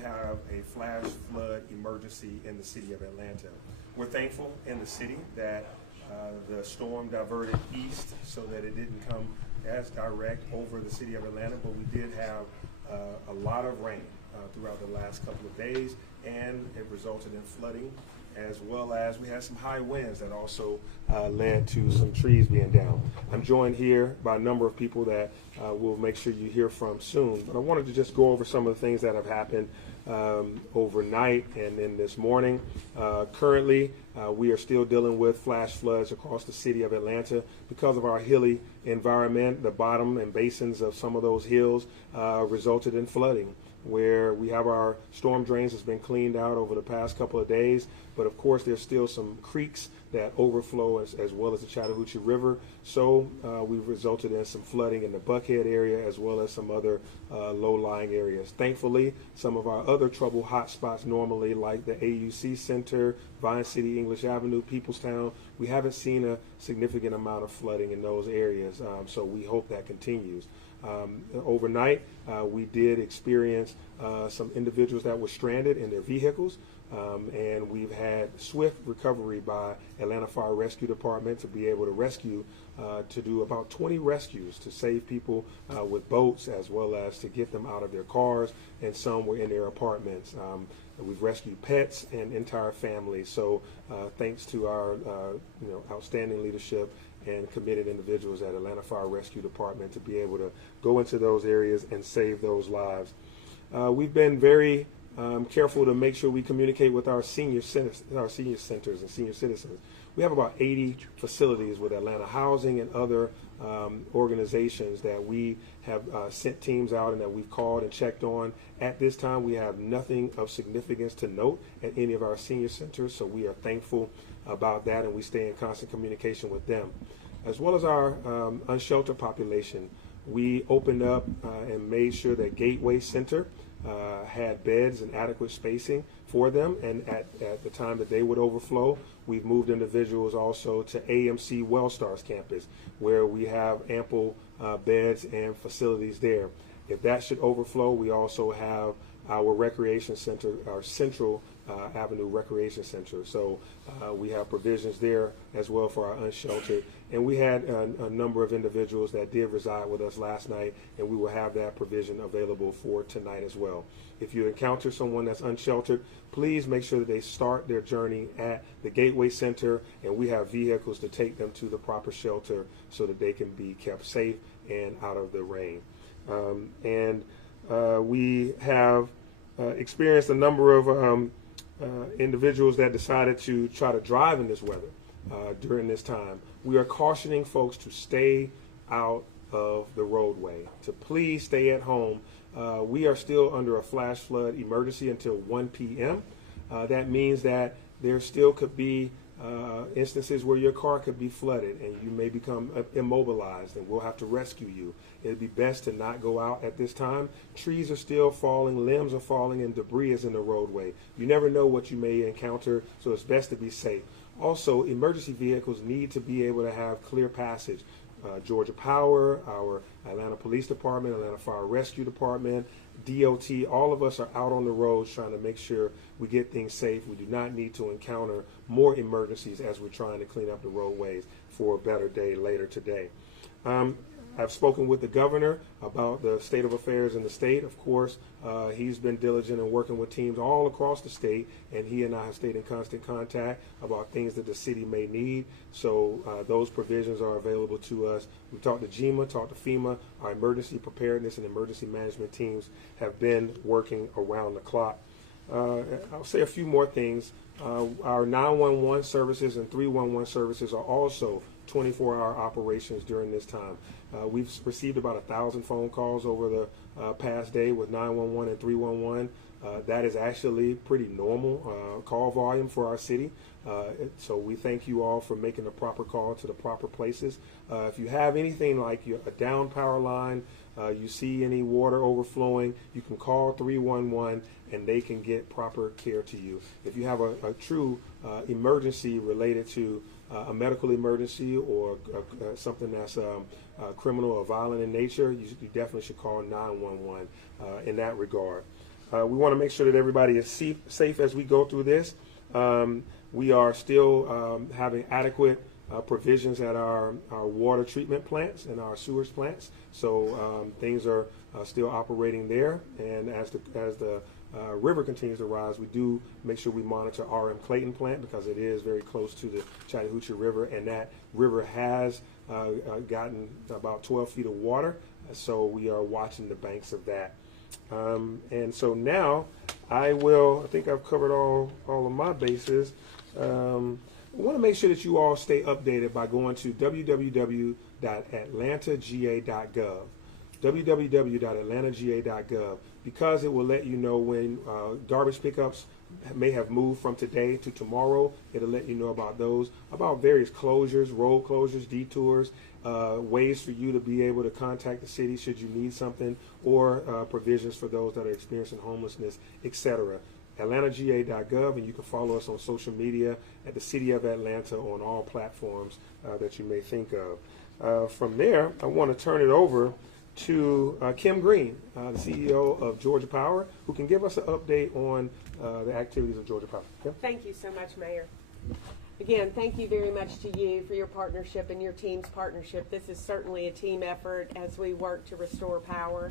have a flash flood emergency in the city of Atlanta. We're thankful in the city that the storm diverted east so that it didn't come as direct over the city of Atlanta, but we did have a lot of rain throughout the last couple of days, and it resulted in flooding, as well as we had some high winds that also led to some trees being down. I'm joined here by a number of people that we'll make sure you hear from soon, but I wanted to just go over some of the things that have happened overnight and then this morning. Currently, we are still dealing with flash floods across the city of Atlanta because of our hilly environment. The bottom and basins of some of those hills resulted in flooding, where we have our storm drains that's been cleaned out over the past couple of days, but of course there's still some creeks that overflow as well as the Chattahoochee River. So we've resulted in some flooding in the Buckhead area as well as some other low-lying areas. Thankfully, some of our other trouble hotspots normally, like the AUC Center, Vine City, English Avenue, Peoplestown, we haven't seen a significant amount of flooding in those areas, so we hope that continues. Overnight, we did experience some individuals that were stranded in their vehicles, and we've had swift recovery by Atlanta Fire Rescue Department to be able to rescue, to do about 20 rescues to save people with boats, as well as to get them out of their cars, and some were in their apartments. We've rescued pets and entire families. So thanks to our outstanding leadership and committed individuals at Atlanta Fire Rescue Department to be able to go into those areas and save those lives. We've been very careful to make sure we communicate with our senior centers and senior citizens. We have about 80 facilities with Atlanta Housing and other organizations that we have sent teams out and that we've called and checked on. At this time, we have nothing of significance to note at any of our senior centers, so we are thankful about that, and we stay in constant communication with them. As well as our unsheltered population, we opened up and made sure that Gateway Center had beds and adequate spacing for them, and at the time that they would overflow, we've moved individuals also to AMC Wellstars campus, where we have ample beds and facilities there. If that should overflow, we also have our recreation center, our Central Avenue Recreation Center. So we have provisions there as well for our unsheltered. And we had a number of individuals that did reside with us last night, and we will have that provision available for tonight as well. If you encounter someone that's unsheltered, please make sure that they start their journey at the Gateway Center, and we have vehicles to take them to the proper shelter so that they can be kept safe and out of the rain. We have experienced a number of individuals that decided to try to drive in this weather during this time. We are cautioning folks to stay out of the roadway, to please stay at home. We are still under a flash flood emergency until 1 p.m. That means that there still could be instances where your car could be flooded and you may become immobilized, and we'll have to rescue you. It'd be best to not go out at this time. Trees are still falling, limbs are falling, and debris is in the roadway. You never know what you may encounter, so it's best to be safe. Also, emergency vehicles need to be able to have clear passage. Georgia Power, our Atlanta Police Department, Atlanta Fire Rescue Department, DOT, all of us are out on the roads trying to make sure we get things safe. We do not need to encounter more emergencies as we're trying to clean up the roadways for a better day later today. I've spoken with the governor about the state of affairs in the state. Of course, he's been diligent in working with teams all across the state, and he and I have stayed in constant contact about things that the city may need. So those provisions are available to us. We talked to GEMA, talked to FEMA. Our emergency preparedness and emergency management teams have been working around the clock. I'll say a few more things. Our 911 services and 311 services are also 24-hour operations during this time. We've received about 1,000 phone calls over the past day with 911 and 311. That is actually pretty normal call volume for our city. So we thank you all for making the proper call to the proper places. If you have anything like a down power line, you see any water overflowing, you can call 311 and they can get proper care to you. If you have a true emergency related to a medical emergency or something that's criminal or violent in nature, you definitely should call 911 in that regard. We want to make sure that everybody is safe as we go through this. We are still having adequate provisions at our water treatment plants and our sewage plants. So things are still operating there. And as the river continues to rise, we do make sure we monitor RM Clayton plant because it is very close to the Chattahoochee River, and that river has gotten about 12 feet of water. So we are watching the banks of that. And so now I think I've covered all of my bases. I want to make sure that you all stay updated by going to www.atlantagA.gov, www.atlantagA.gov, because it will let you know when garbage pickups may have moved from today to tomorrow. It'll let you know about those, about various closures, road closures, detours, ways for you to be able to contact the city should you need something, or provisions for those that are experiencing homelessness, etc. AtlantaGA.gov, and you can follow us on social media at the City of Atlanta on all platforms that you may think of. From there, I want to turn it over to Kim Green, the CEO of Georgia Power, who can give us an update on the activities of Georgia Power. Kim? Thank you so much, Mayor. Again, thank you very much to you for your partnership and your team's partnership. This is certainly a team effort as we work to restore power.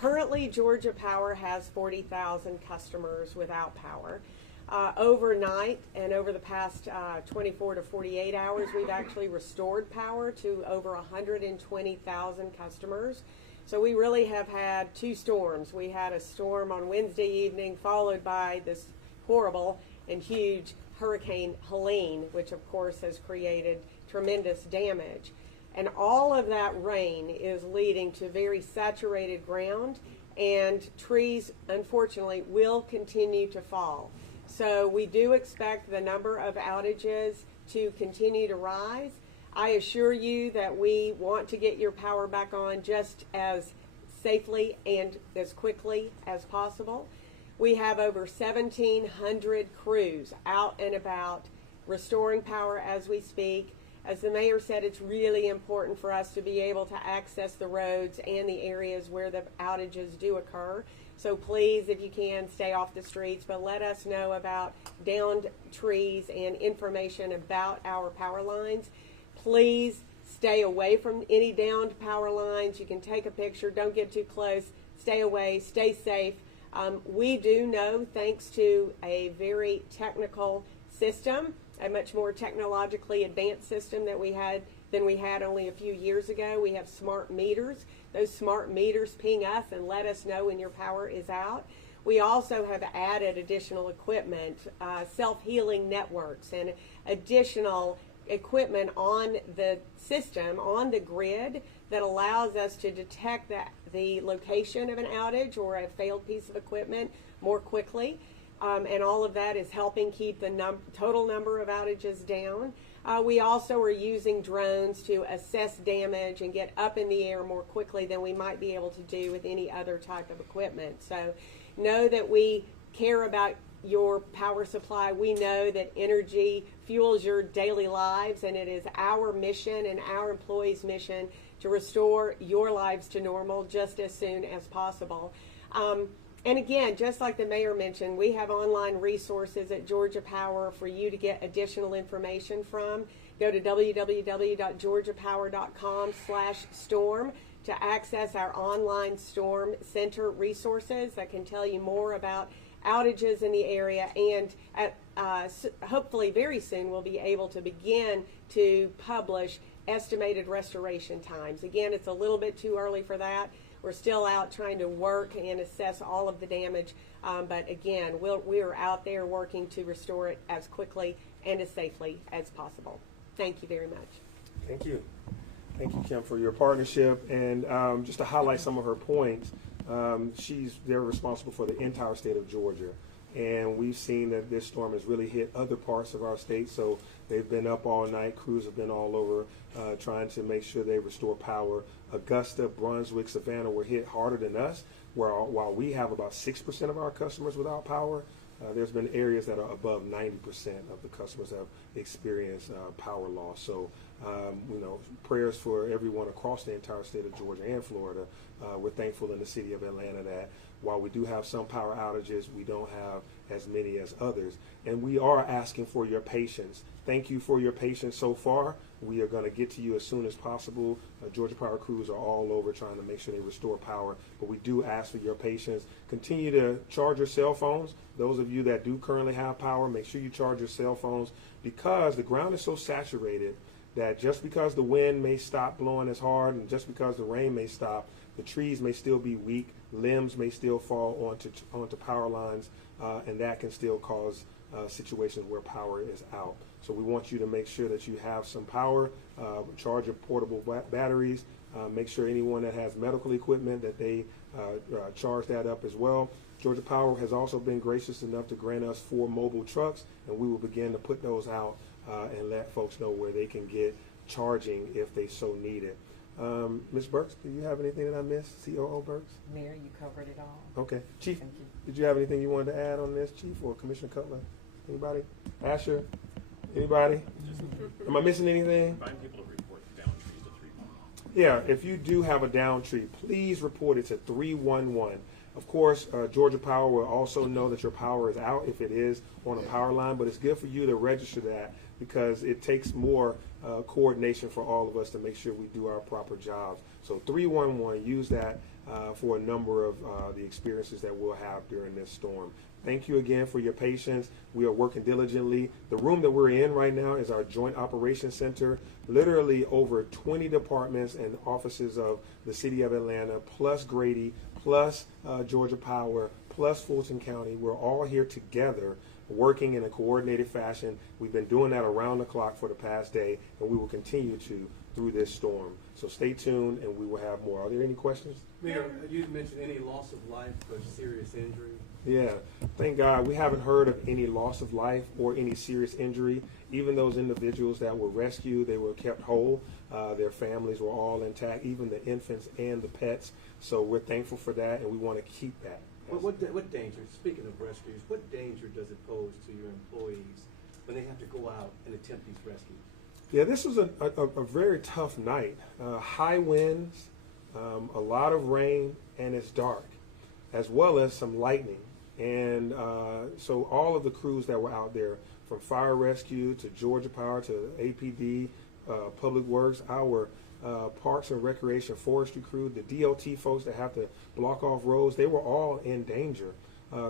Currently, Georgia Power has 40,000 customers without power. Overnight and over the past 24 to 48 hours, we've actually restored power to over 120,000 customers. So we really have had two storms. We had a storm on Wednesday evening followed by this horrible and huge Hurricane Helene, which of course has created tremendous damage. And all of that rain is leading to very saturated ground, and trees, unfortunately, will continue to fall. So we do expect the number of outages to continue to rise. I assure you that we want to get your power back on just as safely and as quickly as possible. We have over 1,700 crews out and about restoring power as we speak. As the mayor said, it's really important for us to be able to access the roads and the areas where the outages do occur. So please, if you can, stay off the streets, but let us know about downed trees and information about our power lines. Please stay away from any downed power lines. You can take a picture, don't get too close, stay away, stay safe. We do know, thanks to a very technical system, a much more technologically advanced system than we had only a few years ago. We have smart meters. Those smart meters ping us and let us know when your power is out. We also have added additional equipment, self-healing networks, and additional equipment on the system, on the grid, that allows us to detect the location of an outage or a failed piece of equipment more quickly. And all of that is helping keep the total number of outages down. We also are using drones to assess damage and get up in the air more quickly than we might be able to do with any other type of equipment. So know that we care about your power supply. We know that energy fuels your daily lives, and it is our mission and our employees' mission to restore your lives to normal just as soon as possible. And again, just like the mayor mentioned, we have online resources at Georgia Power for you to get additional information from. Go to www.georgiapower.com/storm to access our online storm center resources that can tell you more about outages in the area, and hopefully very soon we'll be able to begin to publish estimated restoration times. Again, it's a little bit too early for that. We're still out trying to work and assess all of the damage, but again, we are out there working to restore it as quickly and as safely as possible. Thank you very much. Thank you. Thank you, Kim, for your partnership. And just to highlight some of her points, they're responsible for the entire state of Georgia. And we've seen that this storm has really hit other parts of our state. So they've been up all night. Crews have been all over trying to make sure they restore power. Augusta, Brunswick, Savannah were hit harder than us, while we have about 6% of our customers without power. There's been areas that are above 90% of the customers have experienced power loss. So, prayers for everyone across the entire state of Georgia and Florida. We're thankful in the city of Atlanta that while we do have some power outages, we don't have as many as others. And we are asking for your patience. Thank you for your patience so far. We are going to get to you as soon as possible. Georgia Power crews are all over trying to make sure they restore power, but we do ask for your patience. Continue to charge your cell phones. Those of you that do currently have power, make sure you charge your cell phones, because the ground is so saturated that just because the wind may stop blowing as hard and just because the rain may stop, the trees may still be weak, limbs may still fall onto power lines, and that can still cause situations where power is out. So we want you to make sure that you have some power, charge your portable batteries, make sure anyone that has medical equipment that they charge that up as well. Georgia Power has also been gracious enough to grant us 4 mobile trucks, and we will begin to put those out and let folks know where they can get charging if they so need it. Ms. Burks, do you have anything that I missed? COO Burks? Mayor, you covered it all. Okay. Chief, Thank you. did you have anything you wanted to add on this, Chief, or Commissioner Cutler? Anybody? Asher? Anybody? Am I missing anything? Remind people to report down trees to 311. Yeah, if you do have a down tree, please report it to 311. Of course, Georgia Power will also know that your power is out if it is on a power line, but it's good for you to register that, because it takes more coordination for all of us to make sure we do our proper jobs. So 311, use that for a number of the experiences that we'll have during this storm. Thank you again for your patience. We are working diligently. The room that we're in right now is our Joint Operations Center. Literally over 20 departments and offices of the City of Atlanta, plus Grady, plus Georgia Power, plus Fulton County. We're all here together working in a coordinated fashion. We've been doing that around the clock for the past day, and we will continue to through this storm. So stay tuned, and we will have more. Are there any questions? Mayor, you mentioned any loss of life or serious injury? Yeah, thank God we haven't heard of any loss of life or any serious injury. Even those individuals that were rescued, they were kept whole. Their families were all intact, even the infants and the pets. So we're thankful for that, and we want to keep that. What danger, speaking of rescues, what danger does it pose to your employees when they have to go out and attempt these rescues? Yeah, this was a very tough night. High winds, a lot of rain, and it's dark, as well as some lightning. And so all of the crews that were out there, from fire rescue to Georgia Power to APD, Public Works, our Parks and Recreation Forestry crew, the DOT folks that have to block off roads, they were all in danger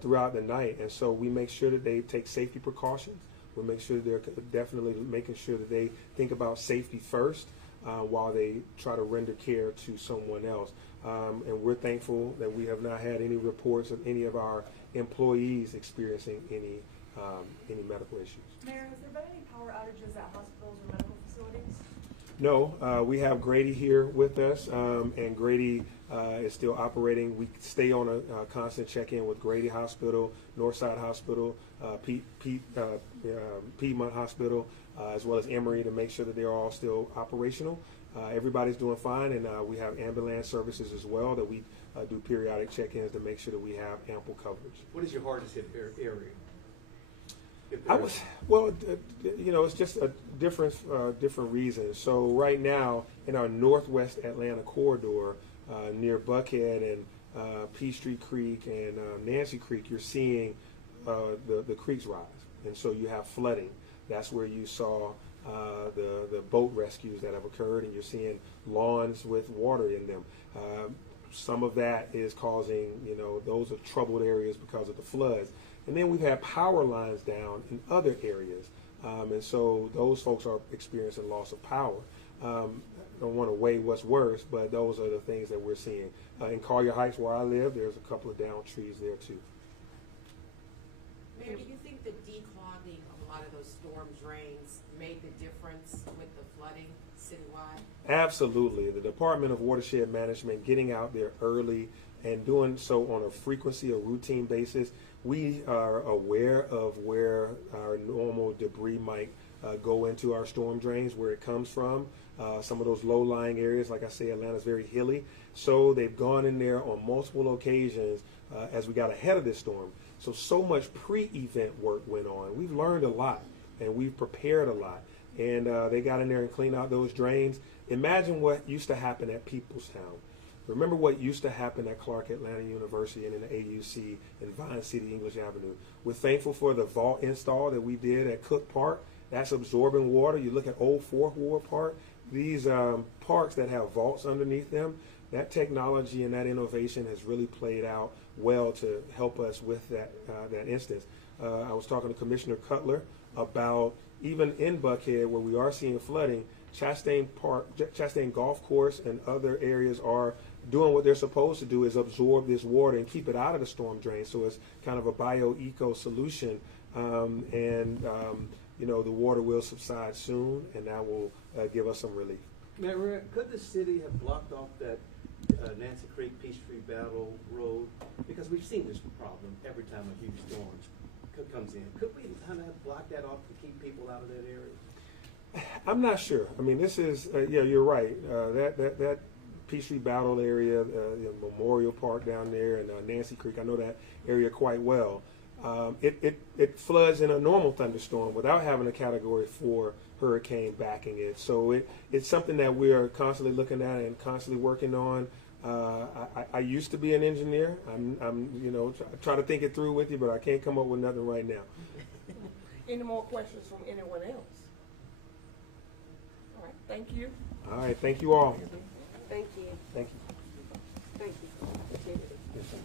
throughout the night. And so we make sure that they take safety precautions. We make sure they're definitely making sure that they think about safety first while they try to render care to someone else. And we're thankful that we have not had any reports of any of our employees experiencing any medical issues. Mayor, has there been any power outages at hospitals or medical facilities? No, we have Grady here with us, and Grady is still operating. We stay on a constant check-in with Grady Hospital, Northside Hospital, Piedmont Hospital, as well as Emory, to make sure that they're all still operational. Everybody's doing fine, and we have ambulance services as well that we do periodic check-ins to make sure that we have ample coverage. What is your hardest hit area? It's just a different reasons. So right now in our Northwest Atlanta corridor, near Buckhead and Peachtree Creek and Nancy Creek, you're seeing the creeks rise, and so you have flooding. That's where you saw the boat rescues that have occurred, and you're seeing lawns with water in them. Some of that is causing, those are troubled areas because of the floods. And then we've had power lines down in other areas. And so those folks are experiencing loss of power. I don't want to weigh what's worse, but those are the things that we're seeing. In Collier Heights, where I live, there's a couple of down trees there too. Mayor, do you think the declogging of a lot of those storm drains made the difference with the flooding citywide? Absolutely. The Department of Watershed Management getting out there early and doing so on a frequency or routine basis. We are aware of where our normal debris might go into our storm drains, where it comes from. Some of those low-lying areas, like I say, Atlanta's very hilly. So they've gone in there on multiple occasions as we got ahead of this storm. So much pre-event work went on. We've learned a lot, and we've prepared a lot. And they got in there and cleaned out those drains. Imagine what used to happen at Peoplestown. Remember what used to happen at Clark Atlanta University and in the AUC in Vine City, English Avenue. We're thankful for the vault install that we did at Cook Park. That's absorbing water. You look at Old Fourth Ward Park, these parks that have vaults underneath them, that technology and that innovation has really played out well to help us with that instance. I was talking to Commissioner Cutler about even in Buckhead where we are seeing flooding, Chastain Golf Course and other areas are doing what they're supposed to do, is absorb this water and keep it out of the storm drain. So it's kind of a bio-eco solution, you know, the water will subside soon, and that will give us some relief. Mayor, could the city have blocked off that Nancy Creek Peachtree Battle Road? Because we've seen this problem every time a huge storm comes in. Could we kind of block that off to keep people out of that area? I'm not sure. I mean, this is yeah, you're right. That Peachtree Battle area, Memorial Park down there, and Nancy Creek. I know that area quite well. It floods in a normal thunderstorm without having a Category 4 hurricane backing it. So it's something that we are constantly looking at and constantly working on. I used to be an engineer. I'm you know, try to think it through with you, but I can't come up with nothing right now. Any more questions from anyone else? All right, thank you. All right, thank you all. Thank you. Thank you. Thank you. Yes, sir.